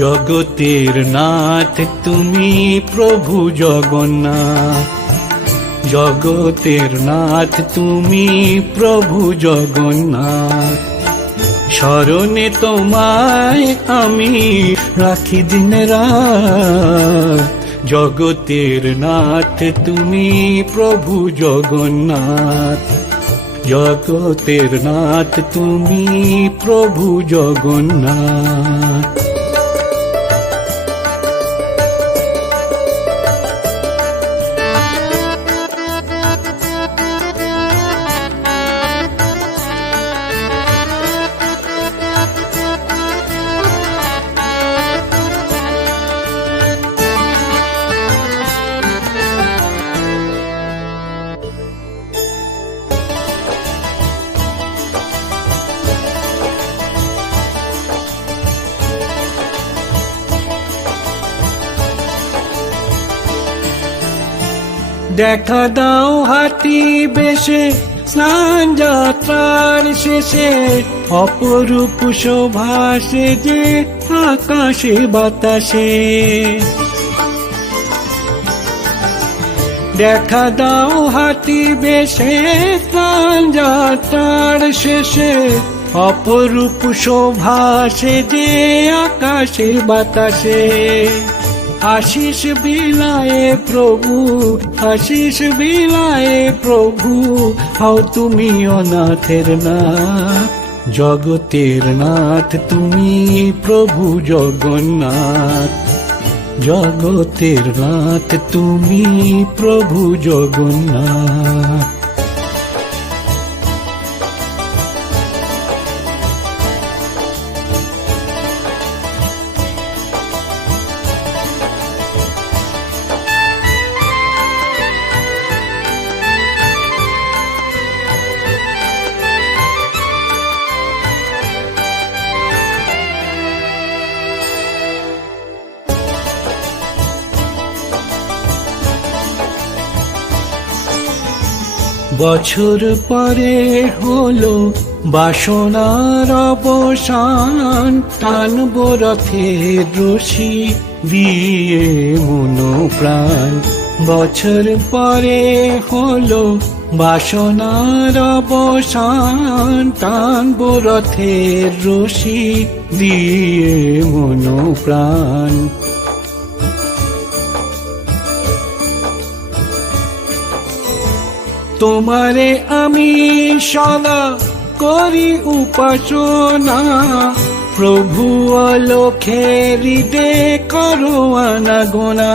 জগতের নাথ তুমি প্রভু জগন্নাথ, জগতের নাথ তুমি প্রভু জগন্নাথ। স্মরণে তোমায় আমি রাখি দিন রাত, জগতের নাথ তুমি প্রভু জগন্নাথ, জগতের নাথ তুমি প্রভু জগন্নাথ। দেখা দাও হাতি বেশে স্নান যাত্রার শেষে, অপরূপ শোভা সেজে আকাশে বাতাসে। দেখা দাও হাতি বেশে স্নান যাত্রার শেষে, অপরূপ শোভা সেজে আকাশে বাতাসে। আশিস বিলায়ে প্রভু, আশিস বিলায়ে প্রভু, হও তুমি অনাথের নাথ, জগতের নাথ তুমি প্রভু জগন্নাথ, জগতের নাথ তুমি প্রভু জগন্নাথ। বছর পরে হলো বাসনার অবসান, টানব রথের রশি দিয়ে মন প্রাণ। বছর পরে হলো বাসনার অবসান, টানব রথের রশি দিয়ে মন প্রাণ। তোমারে আমি সদা করি উপাসনা, প্রভু অলক্ষে হৃদে করো আনাগোনা।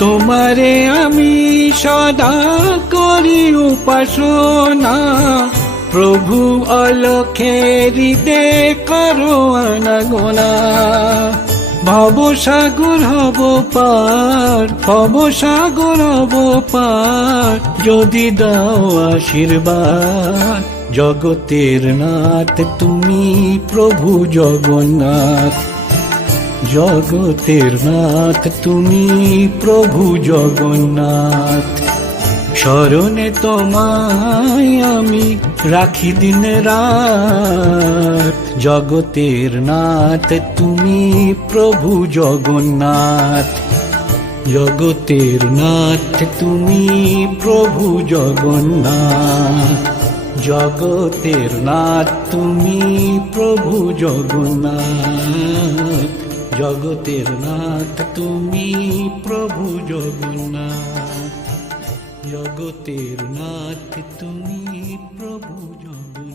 তোমারে আমি সদা করি উপাসনা, প্রভু অলক্ষে হৃদে করো আনাগোনা। ভবসাগর হব পার, ভবসাগর হব পার, যদি দাও আশীর্বাদ, জগতের নাথ তুমি প্রভু জগন্নাথ, জগতের নাথ তুমি প্রভু জগন্নাথ। স্মরণে তোমায় আমি রাখি দিন রাত, জগতের নাথ তুমি প্রভু জগন্নাথ, জগতের নাথ তুমি প্রভু জগন্নাথ, জগতের নাথ তুমি প্রভু জগন্নাথ, জগতের নাথ তুমি প্রভু জগন্নাথ, জগতের নাথ তুমি প্রভু জগন্নাথ।